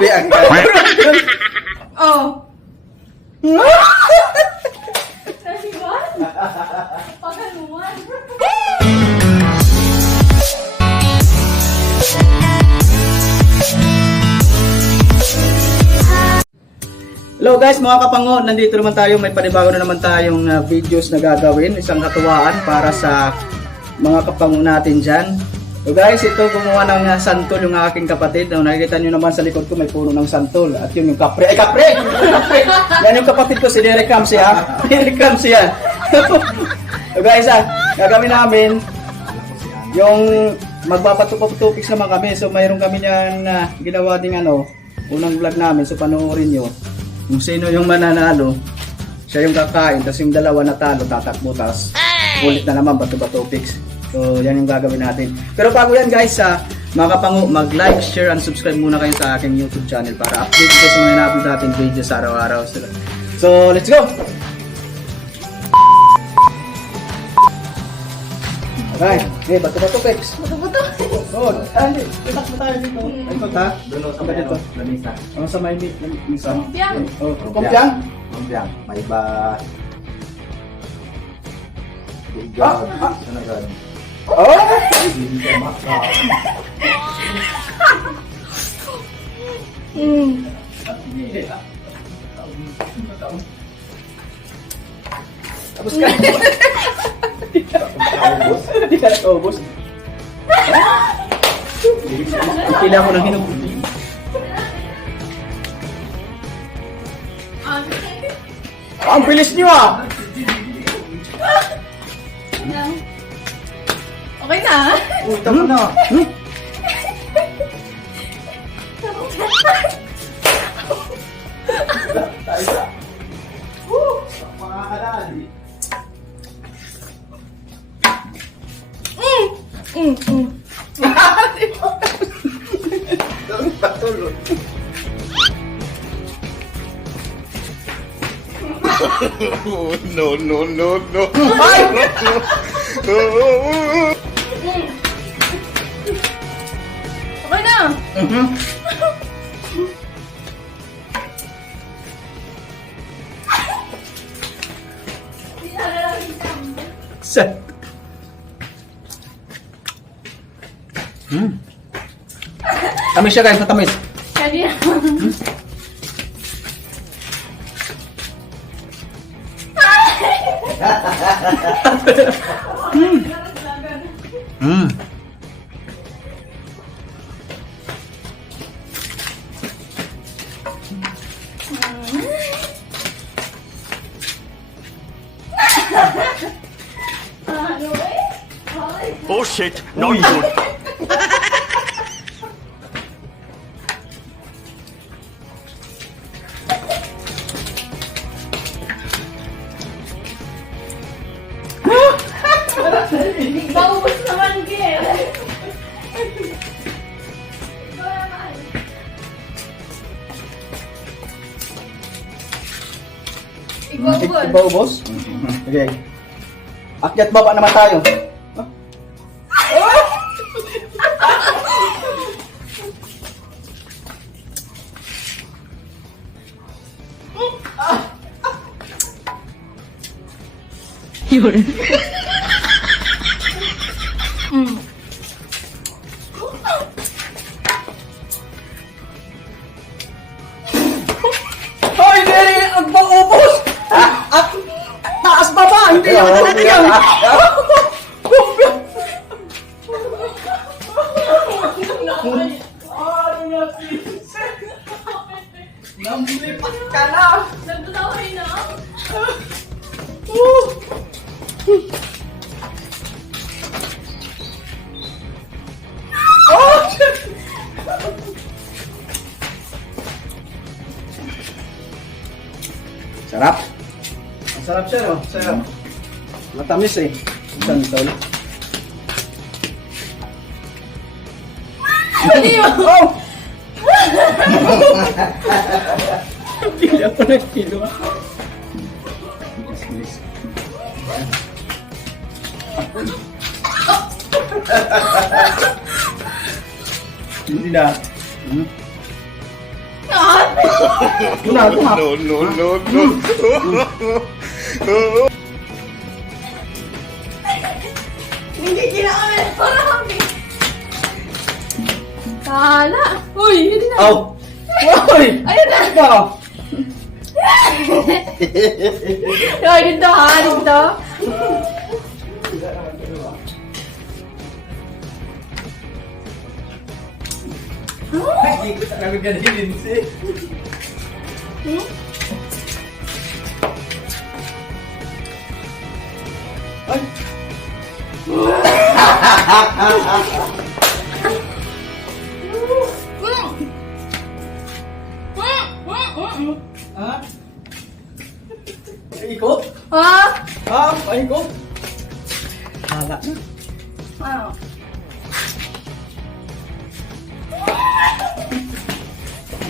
kape ang Oh. Nasiwan? Paganuan. Hello guys, mga kapango, nandito naman tayo, may panibago na naman tayong videos na gagawin, isang katuwaan para sa mga kapango natin dyan. So guys, ito gumawa ng santol yung aking kapatid. Nakikita nyo naman sa likod ko may puno ng santol. At yun yung kapre. Ay kapre! Yan yung kapatid ko, si Derek Camsi ha. Derek Camsi yan. So guys gagawin namin yung magpapatupics naman kami. So mayroon kami yan ginawa ding unang vlog namin. So panoorin nyo. Kung sino yung mananalo, siya yung kakain. Tapos yung dalawa natalo, tatakbo. Tapos ulit na naman, bato-bato picks. So, yan yung gagawin natin. Pero bago yan guys, mga kapango, mag-like, share, and subscribe muna kayo sa aking YouTube channel para update kayo sa mga na-upload natin videos araw-araw. So, let's go! Alright, okay, bato-bato picks. Bato-bato. Oh, hindi. Itak mo tayo dito. Ito ta. Doon sa may dito. Lamisa. Ano sa may misa? Kumpiang. Oh, kumpiang? Kumpiang. May ba... Sanagan. Oh! Hindi ka maka. Tapos ka. Hindi ka naubos. Kailangan ko ng hinog. Ang bilis niyo ah! Okay na. Utang mo na. Mga kalali. Patulog. No. Ay! Okay na. Set. Tamis siya guys, matamis. Kanina. Oh shit, no you don't. Baubos naman, Gil. Ibaubos. Ibaubos? Okay. Akyat baba naman tayo. Yun. Hoy, Derry! Ang pang-ubos! At taas baba! Hindi ako kumpiang! Kumpiang! Namlipat ka na! Nagdadaway na. Sarap. Ang sarap siya, no? Sarap. Matamis eh. Santol. Hindi mo. Oh! Pila ko na kilo. Hindi na. Una, una. No, no, no, no. Hindi kinakain. Marami. Tala. Uy, yun na. Aw! Uy! Ayun na. Ikaw! Ay, dito ha, dito. Hindi ko talaga ganinin si. Ay! Ha? Ikot? Ha? Ha? Paikot? Hala na. Ano?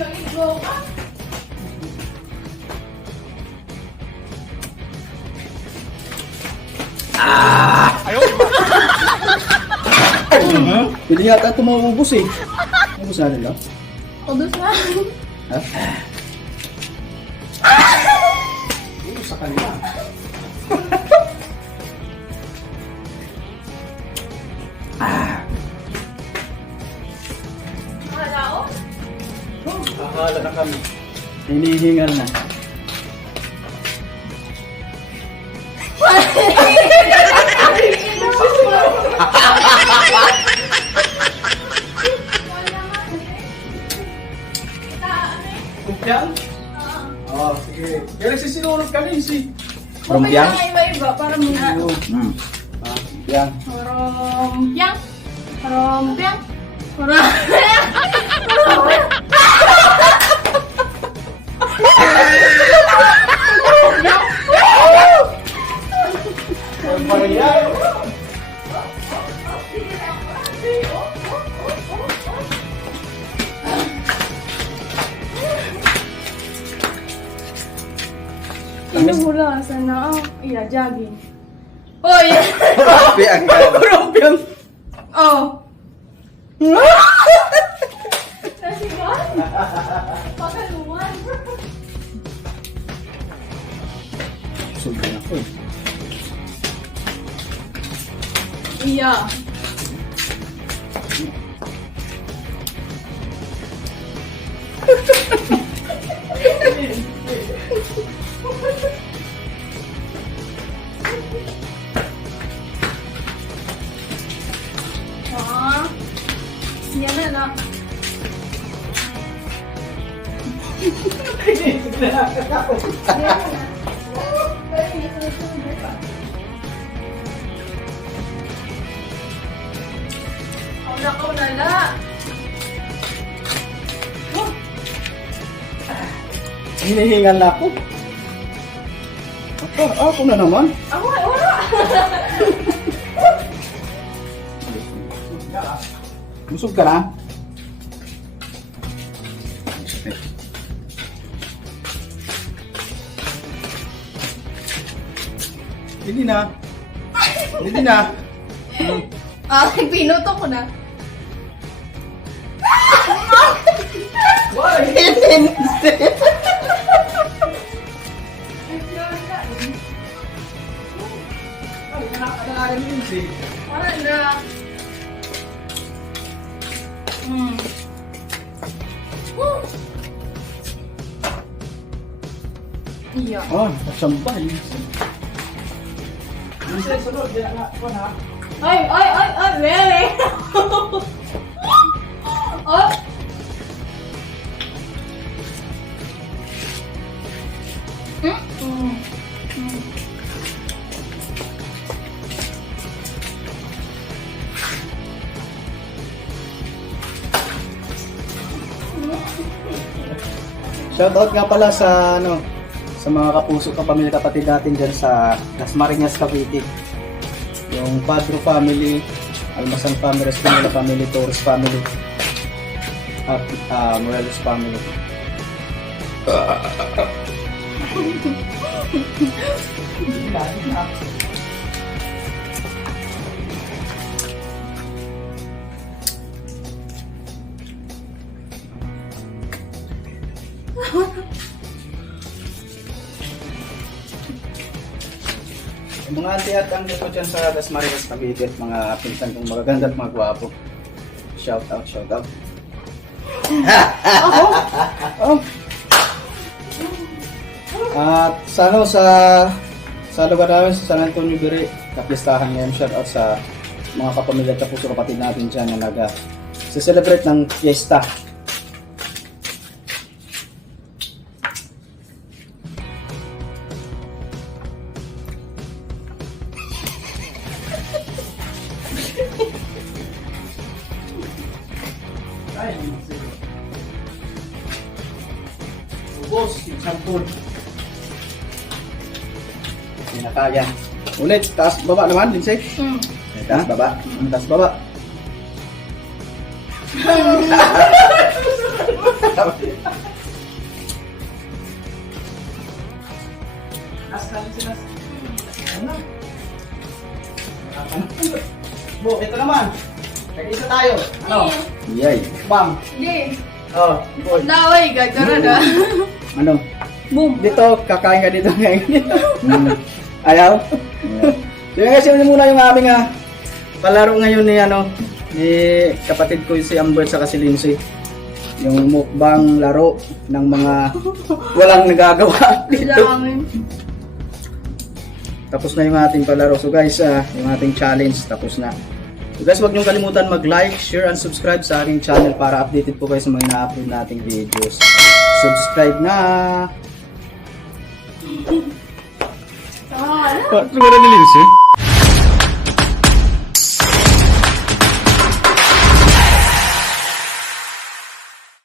Naligo ka? Hindi yata ito maubos eh. Ubus na nila. Ubus na. Ha? Ubus sa kanila. Wala ko? Kahala na kami. Hinihingal na. Kumpiang? Oo, sige. Kaya nagsisinunod ka rin si. Kumpiang? Iba-iba para muna. Ah, kumpiang. Rompiang. Rompiang. Rompiang. Ang pangyayari. Ino mula sana iya jogging. Oh, iya. Kumpiang ka. Kumpiang. Oh. Nasigan? Pakaluan. Sultan ako eh. Iya. Ah. Yan na na. Ako na la. Hinihingal na ako. Ako na naman. Ako ay wala. Busog ka na? Hindi na. Hindi na. Ah, pinuto ko na. Why? Wala na. Iya. Oh, nakasampay. Sunod, yan na. Ha? Ay, really? Oh. Shoutout nga pala sa sa mga kapuso, kapamilya, kapatid natin dyan sa Dasmariñas, Cavite. Yung Padro family, Almasan family, Espinola family, Torres family, at Morelos family. Yung mga auntie at uncle ko dyan sa Dasmariñas, Cavite at mga pinsan kong magaganda at mga gwapo. Shout out, shout out. Oh. At sa lugar namin sa San Antonio Biri, kapistahan ngayon, shout out sa mga kapamilya at kapuso kapatid natin dyan na nag-celebrate ng fiesta. Ay, ubos, sampun. Hindi na kaya. Ulit, taas baba naman, Lindsay. Taas baba, taas baba. Ano? Bo, ito naman. Nag-isa tayo. Ano? Yay. Bang. Hindi. Oh, boy. Naway, gagara na. Ano? Boom. Dito, kakain ka dito ngayon. Ayaw? So yun guys, yun muna yung aming palaro ngayon ni kapatid ko si Amber sa si Lindsay. Yung mukbang laro ng mga walang nagagawa dito. Kailangan. Tapos na yung ating palaro. So guys, yung ating challenge tapos na. So guys, huwag niyong kalimutan mag-like, share, and subscribe sa aking channel para updated po kayo sa mga na-upload nating videos. Subscribe na! Ah, Siguro ni Lindsay?